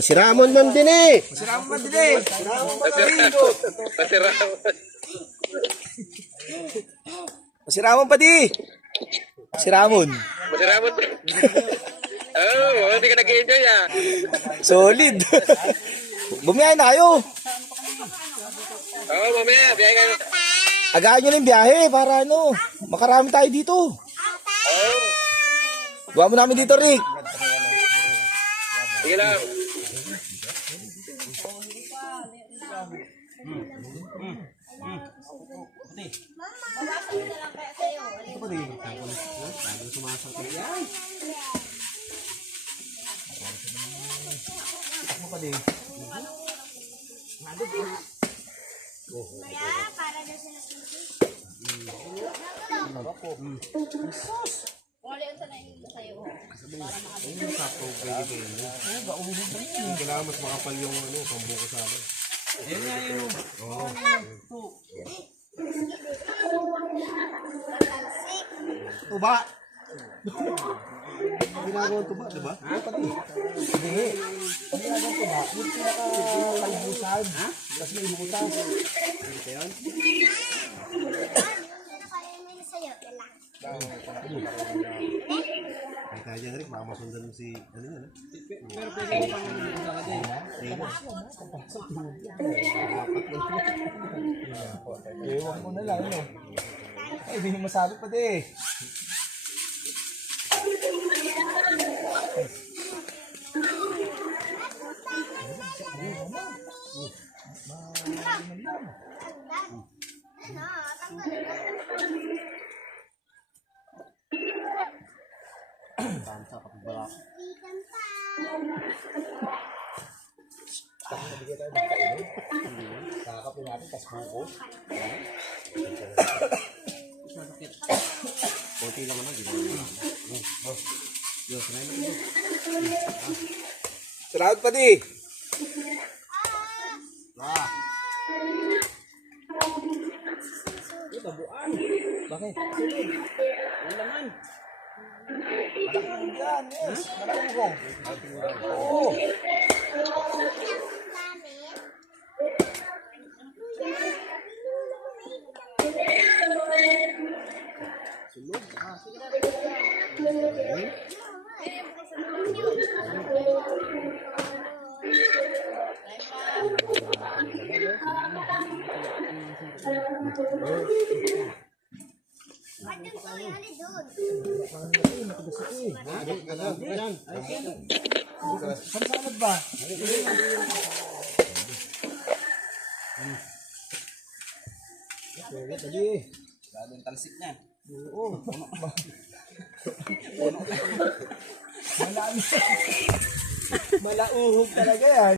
Si Ramon man din eh. Si Ramon man din eh. Si Ramon pa di. Si Ramon. Si Ramon. Oh, hindi ka nag-enjoy ah. Solid. Bumiyahin na kayo. Oo, mamaya, biyahe kayo. Agaan nyo lang yung biyahe para ano, makarami tayo dito. Oo. Gawa mo namin dito, Rick. Sige lang. Kailangan mas makapal yung ano, pambuko sa akin. Tuba! Ginagawa tuba, diba? Hindi. Ginagawa ko ba? Yung pinaka-kalbusan. Tapos may butas. Ay kaya dyan, Rick, baka masundan mo si, ano yan, Pero pwede mo pang maglakad eh. Ewan mo na lang, no? Ay, hindi nyo masabi pa di. Kakapin natin, tas buko. konti lang naman, di ba? Salamat pa di. Bakit? Ang laman. Malaking yan, yes. Malaking mo. Oo. Pansalad ba? Dadong talsik niya. Oo. Malauhog talaga yan.